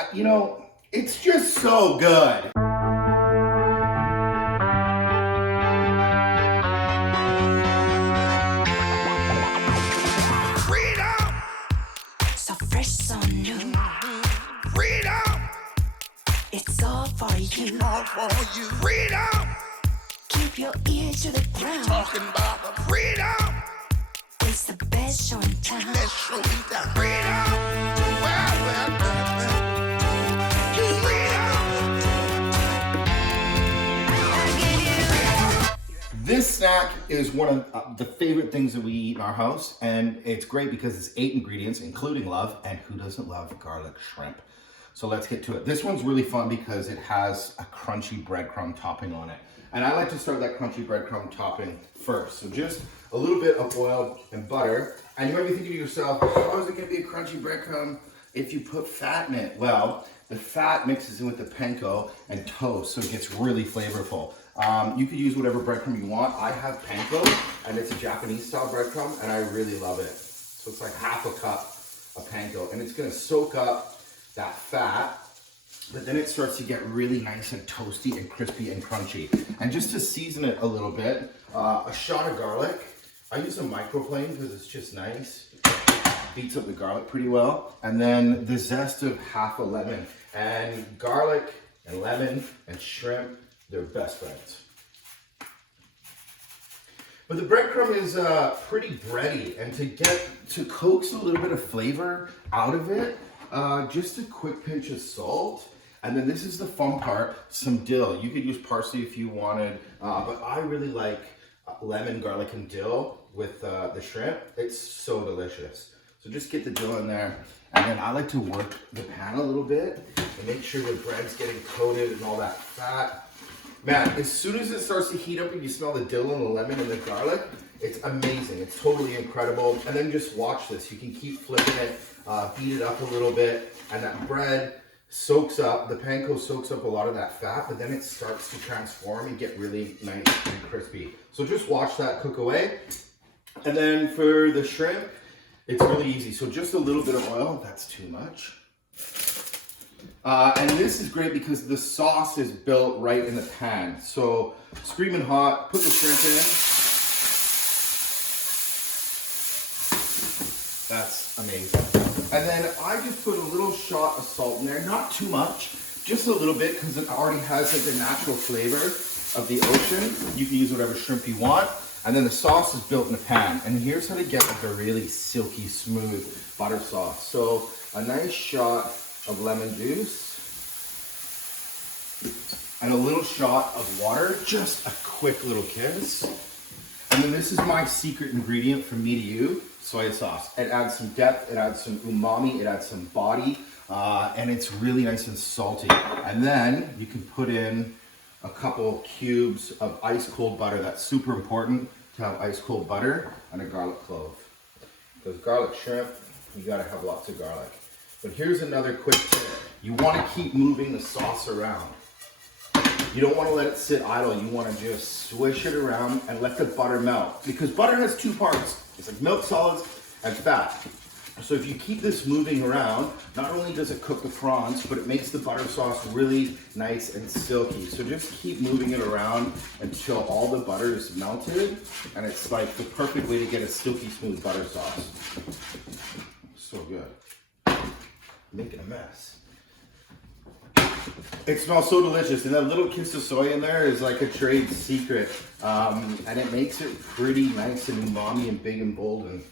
It's just so good. Freedom! So fresh, so new. Freedom! It's all for you. All for you. Freedom! Keep your ears to the ground. Talking about the freedom. It's the best show in town. Best show in town. Freedom! Well. This snack is one of the favorite things that we eat in our house, and it's great because it's 8 ingredients, including love, and who doesn't love garlic shrimp? So let's get to it. This one's really fun because it has a crunchy breadcrumb topping on it. And I like to start that crunchy breadcrumb topping first. So just a little bit of oil and butter. And you might be thinking to yourself, how is it gonna be a crunchy breadcrumb if you put fat in it? Well, the fat mixes in with the panko and toast, so it gets really flavorful. You could use whatever breadcrumb you want. I have panko, and it's a Japanese style breadcrumb, and I really love it. So it's like half a cup of panko, and it's gonna soak up that fat, but then it starts to get really nice and toasty and crispy and crunchy. And just to season it a little bit, a shot of garlic. I use a microplane because it's just nice. Beats up the garlic pretty well. And then the zest of half a lemon. And garlic and lemon and shrimp, they're best friends. But the breadcrumb is pretty bready, and to coax a little bit of flavor out of it, just a quick pinch of salt. And then this is the fun part, some dill. You could use parsley if you wanted, but I really like lemon, garlic, and dill with the shrimp. It's so delicious. So just get the dill in there. And then I like to work the pan a little bit and make sure the bread's getting coated and all that fat. Man, as soon as it starts to heat up and you smell the dill and the lemon and the garlic, it's amazing. It's totally incredible. And then just watch this. You can keep flipping it, beat it up a little bit, and that bread soaks up, the panko soaks up a lot of that fat, but then it starts to transform and get really nice and crispy. So just watch that cook away. And then for the shrimp, it's really easy. So just a little bit of oil, that's too much. And this is great because the sauce is built right in the pan. So screaming hot, put the shrimp in. That's amazing. And then I just put a little shot of salt in there, not too much, just a little bit because it already has like the natural flavor of the ocean. You can use whatever shrimp you want. And then the sauce is built in the pan. And here's how to get like a really silky, smooth butter sauce. So a nice shot of lemon juice and a little shot of water, just a quick little kiss. And then this is my secret ingredient from me to you, soy sauce. It adds some depth, it adds some umami, it adds some body, and it's really nice and salty. And then you can put in a couple cubes of ice cold butter. That's super important to have ice cold butter, and a garlic clove. Because garlic shrimp, you gotta have lots of garlic. But here's another quick tip. You wanna keep moving the sauce around. You don't wanna let it sit idle. You wanna just swish it around and let the butter melt. Because butter has two parts. It's like milk solids and fat. So if you keep this moving around, not only does it cook the prawns, but it makes the butter sauce really nice and silky. So just keep moving it around until all the butter is melted. And it's like the perfect way to get a silky smooth butter sauce. So good. Making a mess. It smells so delicious, and that little kiss of soy in there is like a trade secret, and it makes it pretty nice and umami and big and bold and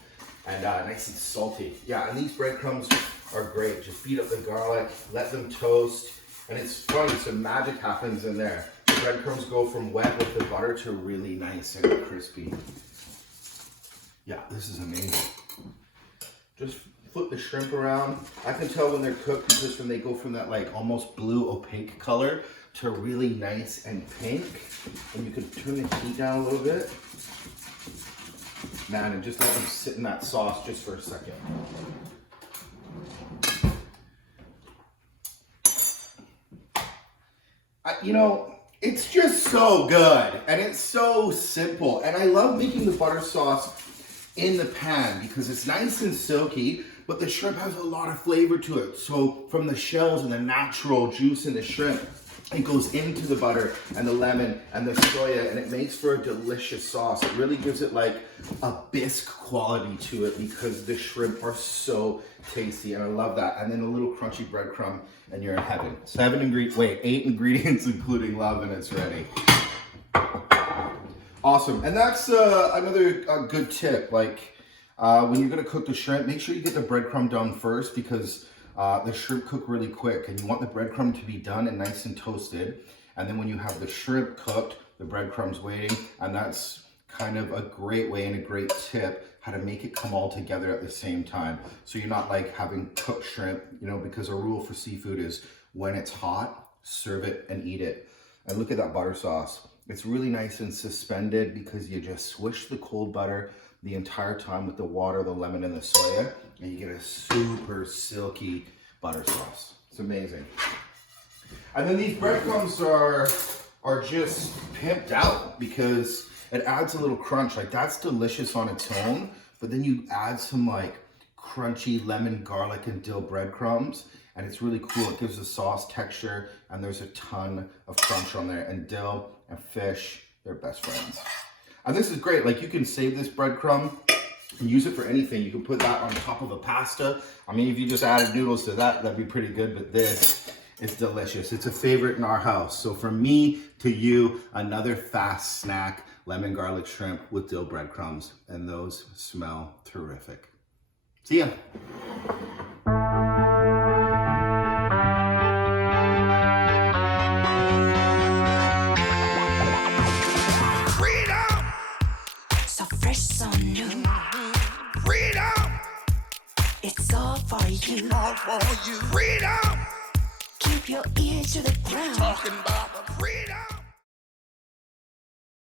nice and salty. Yeah, and these breadcrumbs are great. Just beat up the garlic, let them toast, and it's funny, some magic happens in there. The breadcrumbs go from wet with the butter to really nice and crispy. Yeah, this is amazing. Just flip the shrimp around. I can tell when they're cooked because when they go from that like almost blue opaque color to really nice and pink. And you can turn the heat down a little bit. Man, and just let them sit in that sauce just for a second. It's just so good, and it's so simple. And I love making the butter sauce in the pan because it's nice and silky, but the shrimp has a lot of flavor to it. So from the shells and the natural juice in the shrimp, it goes into the butter and the lemon and the soya, and it makes for a delicious sauce. It really gives it like a bisque quality to it because the shrimp are so tasty, and I love that. And then a little crunchy breadcrumb, and you're in heaven. 8 ingredients, including love, and it's ready. Awesome. And that's another good tip. Like when you're gonna cook the shrimp, make sure you get the breadcrumb done first because the shrimp cook really quick, and you want the breadcrumb to be done and nice and toasted. And then when you have the shrimp cooked, the breadcrumb's waiting, and that's kind of a great way and a great tip how to make it come all together at the same time. So you're not like having cooked shrimp, you know, because a rule for seafood is when it's hot, serve it and eat it. And look at that butter sauce. It's really nice and suspended because you just swish the cold butter the entire time with the water, the lemon, and the soya, and you get a super silky butter sauce. It's amazing. And then these breadcrumbs are just pimped out because it adds a little crunch. Like that's delicious on its own, but then you add some like crunchy lemon, garlic, and dill breadcrumbs, and it's really cool. It gives the sauce texture, and there's a ton of crunch on there. And dill and fish, they're best friends. And this is great. Like you can save this breadcrumb and use it for anything. You can put that on top of a pasta. I mean, if you just added noodles to that, that'd be pretty good. But this is delicious. It's a favorite in our house. So from me to you, another fast snack, lemon garlic shrimp with dill breadcrumbs. And those smell terrific. See ya. Fresh, so new. Freedom! It's all for you. All for you. Freedom! Keep your ears to the ground. Talking about the